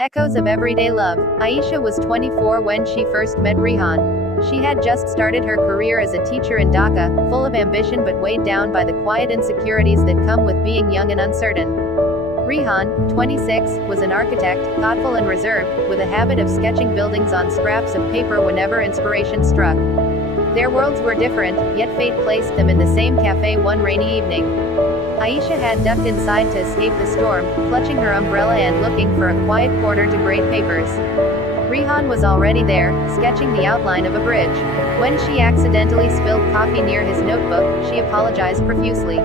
Echoes of everyday love. Aisha was 24 when she first met Rehan. She had just started her career as a teacher in Dhaka, full of ambition but weighed down by the quiet insecurities that come with being young and uncertain. Rehan, 26, was an architect, thoughtful and reserved, with a habit of sketching buildings on scraps of paper whenever inspiration struck. Their worlds were different, yet fate placed them in the same café one rainy evening. Aisha had ducked inside to escape the storm, clutching her umbrella and looking for a quiet corner to grade papers. Rehan was already there, sketching the outline of a bridge. When she accidentally spilled coffee near his notebook, she apologized profusely.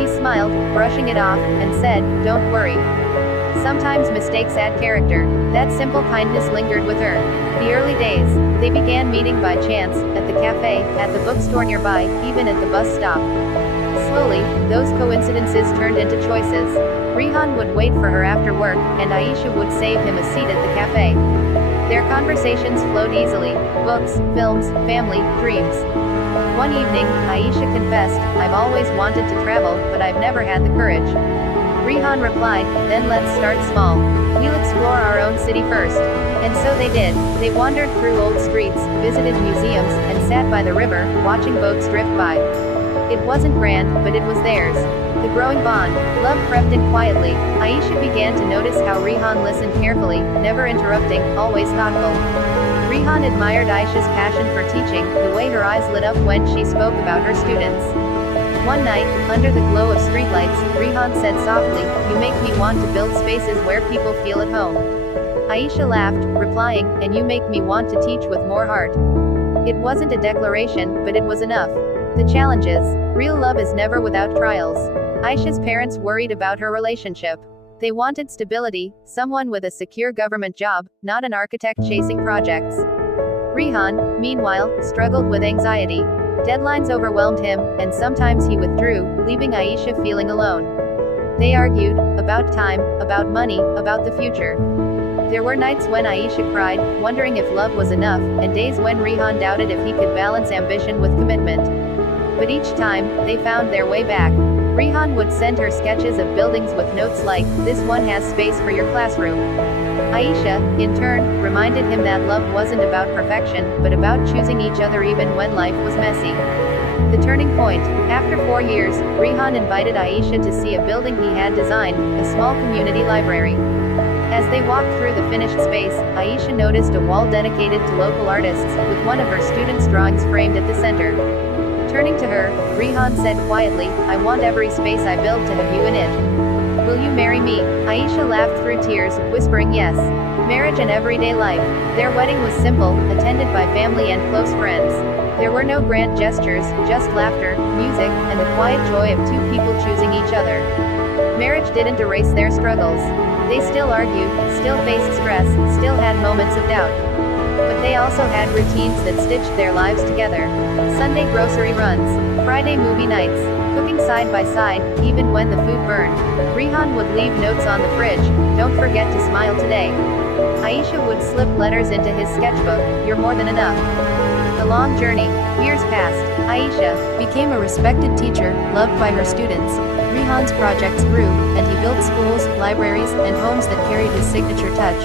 He smiled, brushing it off, and said, "Don't worry. Sometimes mistakes add character." That simple kindness lingered with her. The early days. They began meeting by chance, at the cafe, at the bookstore nearby, even at the bus stop. Slowly, those coincidences turned into choices. Rehan would wait for her after work, and Aisha would save him a seat at the cafe. Their conversations flowed easily. Books, films, family, dreams. One evening, Aisha confessed, "I've always wanted to travel, but I've never had the courage." Rehan replied, "Then let's start small. We'll explore our own city first." And so they did. They wandered through old streets, visited museums, and sat by the river, watching boats drift by. It wasn't grand, but it was theirs. The growing bond. Love crept in quietly. Aisha began to notice how Rehan listened carefully, never interrupting, always thoughtful. Rehan admired Aisha's passion for teaching, the way her eyes lit up when she spoke about her students. One night, under the glow of streetlights, Rehan said softly, "You make me want to build spaces where people feel at home." Aisha laughed, replying, "And you make me want to teach with more heart." It wasn't a declaration, but it was enough. The challenges. Real love is never without trials. Aisha's parents worried about her relationship. They wanted stability, someone with a secure government job, not an architect chasing projects. Rehan, meanwhile, struggled with anxiety. Deadlines overwhelmed him, and sometimes he withdrew, leaving Aisha feeling alone. They argued, about time, about money, about the future. There were nights when Aisha cried, wondering if love was enough, and days when Rehan doubted if he could balance ambition with commitment. But each time, they found their way back. Rehan would send her sketches of buildings with notes like, "This one has space for your classroom." Aisha, in turn, reminded him that love wasn't about perfection, but about choosing each other even when life was messy. The turning point. After 4 years, Rehan invited Aisha to see a building he had designed, a small community library. As they walked through the finished space, Aisha noticed a wall dedicated to local artists, with one of her students' drawings framed at the center. Turning to her, Rehan said quietly, "I want every space I build to have you in it. Will you marry me?" Aisha laughed through tears, whispering yes. Marriage and everyday life. Their wedding was simple, attended by family and close friends. There were no grand gestures, just laughter, music, and the quiet joy of two people choosing each other. Marriage didn't erase their struggles. They still argued, still faced stress, still had moments of doubt. But they also had routines that stitched their lives together. Sunday grocery runs, Friday movie nights, cooking side by side, even when the food burned. Rehan would leave notes on the fridge, "Don't forget to smile today." Aisha would slip letters into his sketchbook, "You're more than enough." The long journey. Years passed. Aisha became a respected teacher, loved by her students. Rehan's projects grew, and he built schools, libraries, and homes that carried his signature touch.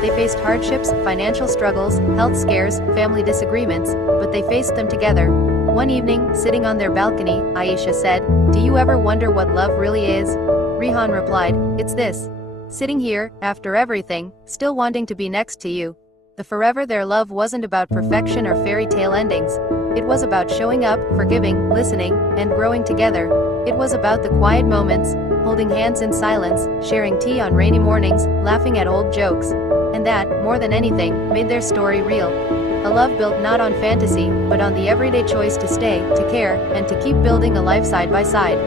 They faced hardships, financial struggles, health scares, family disagreements, but they faced them together. One evening, sitting on their balcony, Aisha said, "Do you ever wonder what love really is?" Rehan replied, "It's this. Sitting here, after everything, still wanting to be next to you." The forever their love wasn't about perfection or fairy tale endings. It was about showing up, forgiving, listening, and growing together. It was about the quiet moments, holding hands in silence, sharing tea on rainy mornings, laughing at old jokes. And that, more than anything, made their story real. A love built not on fantasy, but on the everyday choice to stay, to care, and to keep building a life side by side.